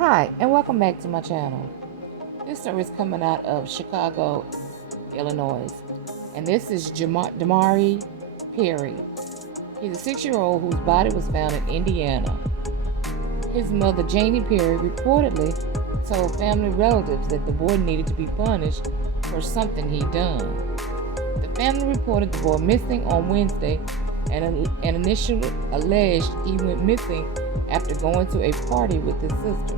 Hi, and welcome back to my channel. This story is coming out of Chicago, Illinois, and this is Damari Perry. He's a 6-year-old whose body was found in Indiana. His mother, Janie Perry, reportedly told family relatives that the boy needed to be punished for something he'd done. The family reported the boy missing on Wednesday and initially alleged he went missing after going to a party with his sister.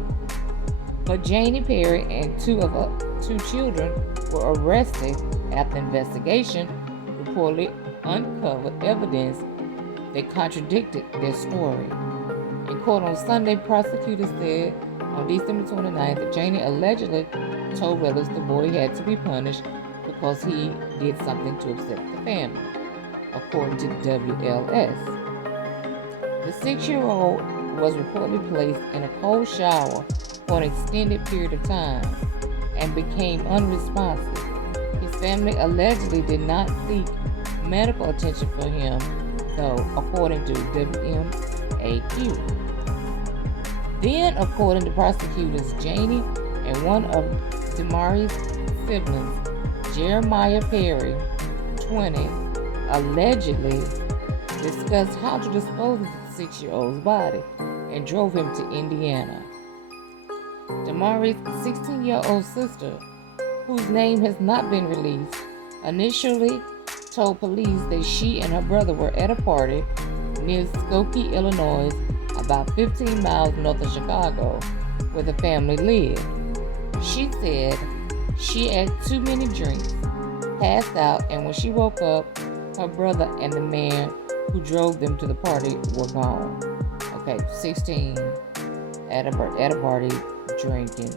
But Janie Perry and two children were arrested after investigation reportedly uncovered evidence that contradicted their story. In court on Sunday, prosecutors said on December 29th that Janie allegedly told relatives the boy had to be punished because he did something to upset the family, according to WLS. The 6-year-old was reportedly placed in a cold shower for an extended period of time and became unresponsive. His family allegedly did not seek medical attention for him, though, according to WMAQ. Then, according to prosecutors, Janie and one of Damari's siblings, Jeremiah Perry, 20, allegedly discussed how to dispose of the 6-year-old's body and drove him to Indiana. Damari's 16-year-old sister, whose name has not been released, initially told police that she and her brother were at a party near Skokie, Illinois, about 15 miles north of Chicago, where the family lived. She said she had too many drinks, passed out, and when she woke up, her brother and the man who drove them to the party were gone. Okay, 16 at a party drinking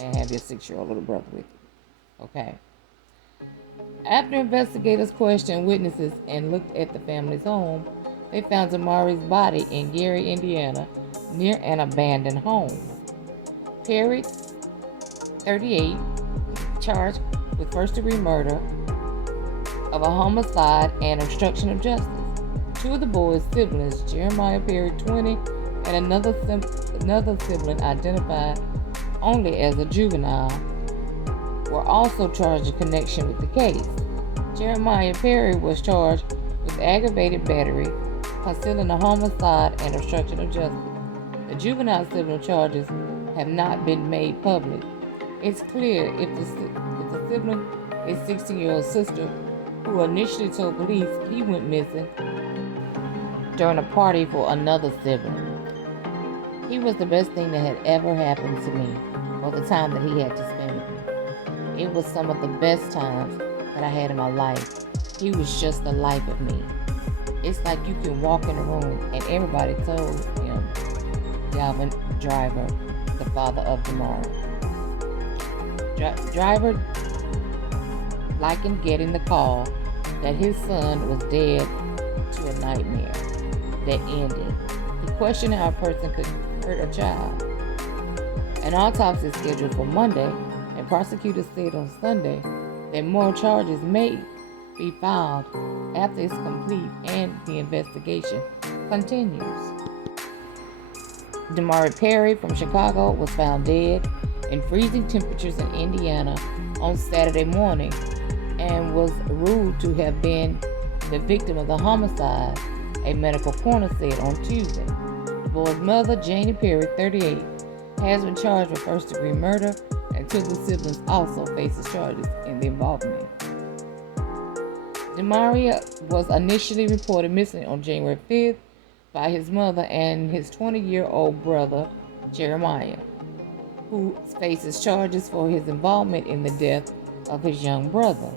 and have your 6-year-old little brother with you. Okay. After investigators questioned witnesses and looked at the family's home, they found Damari's body in Gary, Indiana, near an abandoned home. Perry, 38, charged with first-degree murder of a homicide and obstruction of justice. Two of the boy's siblings, Jeremiah Perry, 20, and another sibling identified only as a juvenile, were also charged in connection with the case. Jeremiah Perry was charged with aggravated battery, concealing a homicide, and obstruction of justice. The juvenile sibling charges have not been made public. It's clear if the sibling is 16-year-old sister, who initially told police he went missing during a party for another sibling. He was the best thing that had ever happened to me for the time that he had to spend with me. It was some of the best times that I had in my life. He was just the life of me. It's like you can walk in a room and everybody told him, Galvin Driver, the father of Damari. Driver likened getting the call that his son was dead to a nightmare that ended. He questioned how a person could hurt a child. An autopsy is scheduled for Monday, and prosecutors said on Sunday that more charges may be filed after it's complete and the investigation continues. Damari Perry from Chicago was found dead in freezing temperatures in Indiana on Saturday morning and was ruled to have been the victim of the homicide, a medical coroner said on Tuesday. The boy's mother, Janie Perry, 38, has been charged with first-degree murder, and two of the siblings also faces charges in the involvement. Damari was initially reported missing on January 5th by his mother and his 20-year-old brother, Jeremiah, who faces charges for his involvement in the death of his young brother.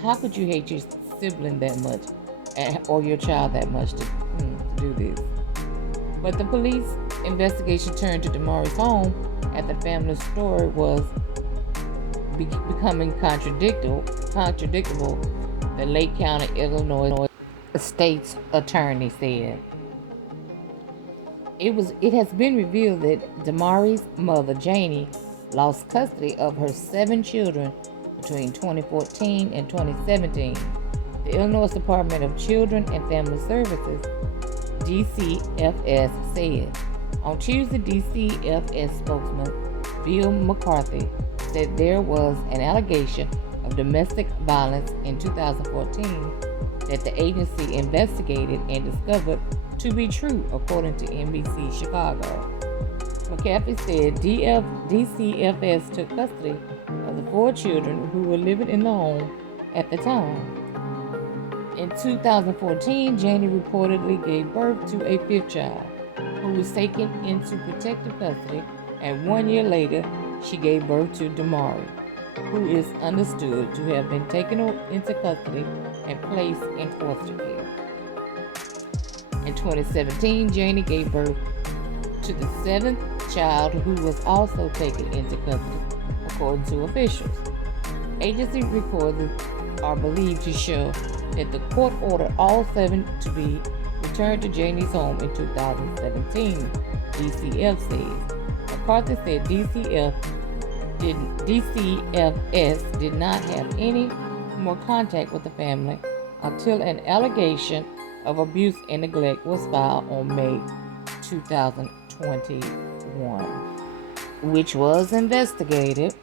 How could you hate your sibling that much or your child that much to do this? But the police investigation turned to Damari's home after the family's story was becoming contradictable, the Lake County, Illinois state's attorney said. It has been revealed that Damari's mother, Janie, lost custody of her 7 children between 2014 and 2017. The Illinois Department of Children and Family Services, DCFS, said On Tuesday, DCFS spokesman Bill McCarthy said there was an allegation of domestic violence in 2014 that the agency investigated and discovered to be true, according to NBC Chicago. McCarthy said DCFS took custody of the 4 children who were living in the home at the time. In 2014, Janie reportedly gave birth to a 5th child, who was taken into protective custody, and 1 year later, she gave birth to Damari, who is understood to have been taken into custody and placed in foster care. In 2017, Janie gave birth to the 7th child, who was also taken into custody, according to officials. Agency records are believed to show that the court ordered all 7 to be returned to Janie's home in 2017, DCF says. McCarthy said DCFS did not have any more contact with the family until an allegation of abuse and neglect was filed on May 2021, which was investigated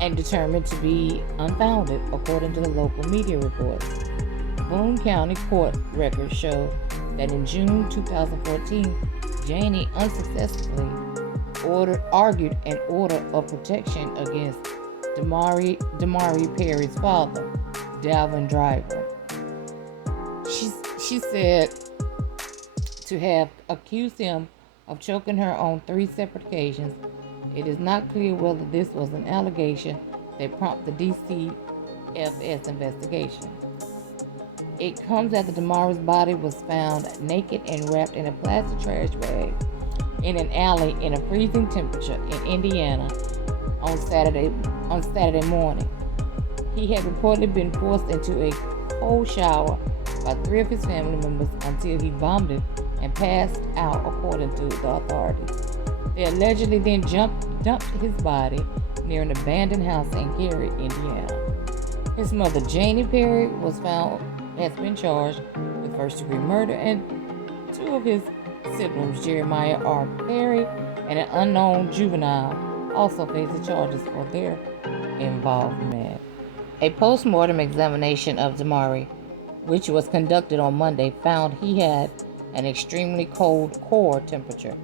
and determined to be unfounded, according to the local media reports. Boone County court records show that in June 2014, Janie unsuccessfully argued an order of protection against Damari Perry's father, Dalvin Driver. She said to have accused him of choking her on 3 separate occasions. It is not clear whether this was an allegation that prompted the DCFS investigation. It comes after Damari's body was found naked and wrapped in a plastic trash bag in an alley in a freezing temperature in Indiana on Saturday morning. He had reportedly been forced into a cold shower by 3 of his family members until he vomited and passed out, according to the authorities. They allegedly then dumped his body near an abandoned house in Gary, Indiana. His mother, Janie Perry, has been charged with first-degree murder, and 2 of his siblings, Jeremiah R. Perry and an unknown juvenile, also face the charges for their involvement. A post-mortem examination of Damari, which was conducted on Monday, found he had an extremely cold core temperature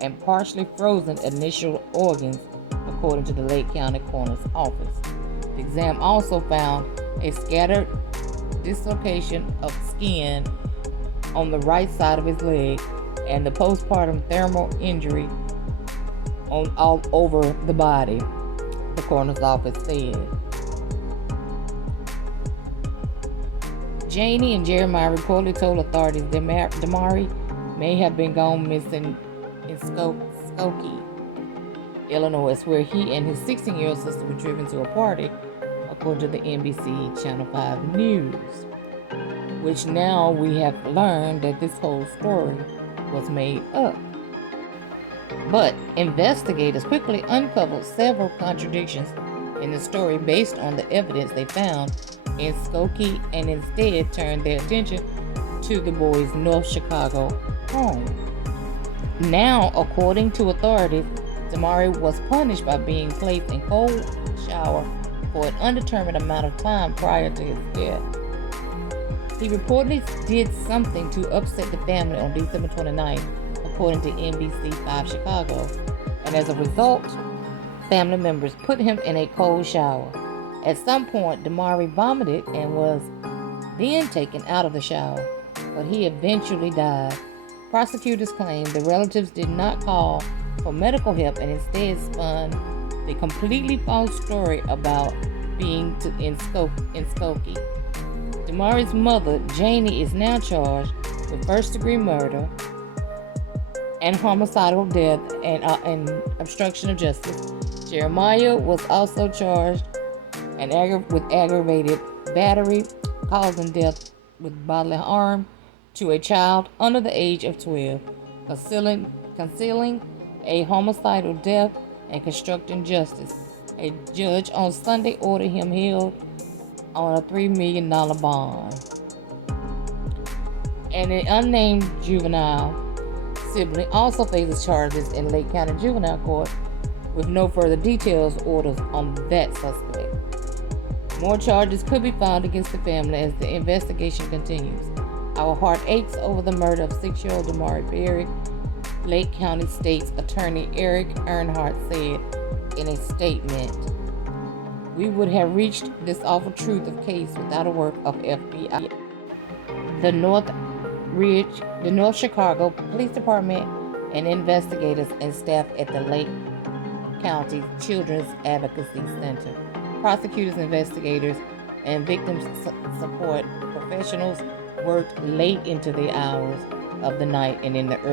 and partially frozen initial organs, according to the Lake County Coroner's Office. The exam also found a scattered dislocation of skin on the right side of his leg and the postpartum thermal injury all over the body, the coroner's office said. Janie and Jeremiah reportedly told authorities that Damari may have been gone missing in Skokie, Illinois, where he and his 16-year-old sister were driven to a party, according to the NBC Channel 5 News, which now we have learned that this whole story was made up. But investigators quickly uncovered several contradictions in the story based on the evidence they found in Skokie, and instead turned their attention to the boys' North Chicago home. Now, according to authorities, Damari was punished by being placed in cold shower for an undetermined amount of time prior to his death. He reportedly did something to upset the family on December 29th, according to NBC5 Chicago, and as a result, family members put him in a cold shower. At some point, Damari vomited and was then taken out of the shower, but he eventually died. Prosecutors claim the relatives did not call for medical help and instead spun the completely false story about being in Skokie. Damari's mother, Janie, is now charged with first-degree murder and homicidal death and obstruction of justice. Jeremiah was also charged with aggravated battery, causing death with bodily harm to a child under the age of 12, concealing a homicidal death, and constructing justice. A judge on Sunday ordered him held on a $3 million bond. And an unnamed juvenile sibling, also faces charges in Lake County Juvenile Court with no further details orders on that suspect. More charges could be filed against the family as the investigation continues. Our heart aches over the murder of 6-year-old Damari Perry, Lake County State's Attorney Eric Earnhardt said in a statement. We would have reached this awful truth of case without the work of FBI. The North Chicago Police Department and investigators and staff at the Lake County Children's Advocacy Center. Prosecutors, investigators, and victim support professionals worked late into the hours of the night and in the early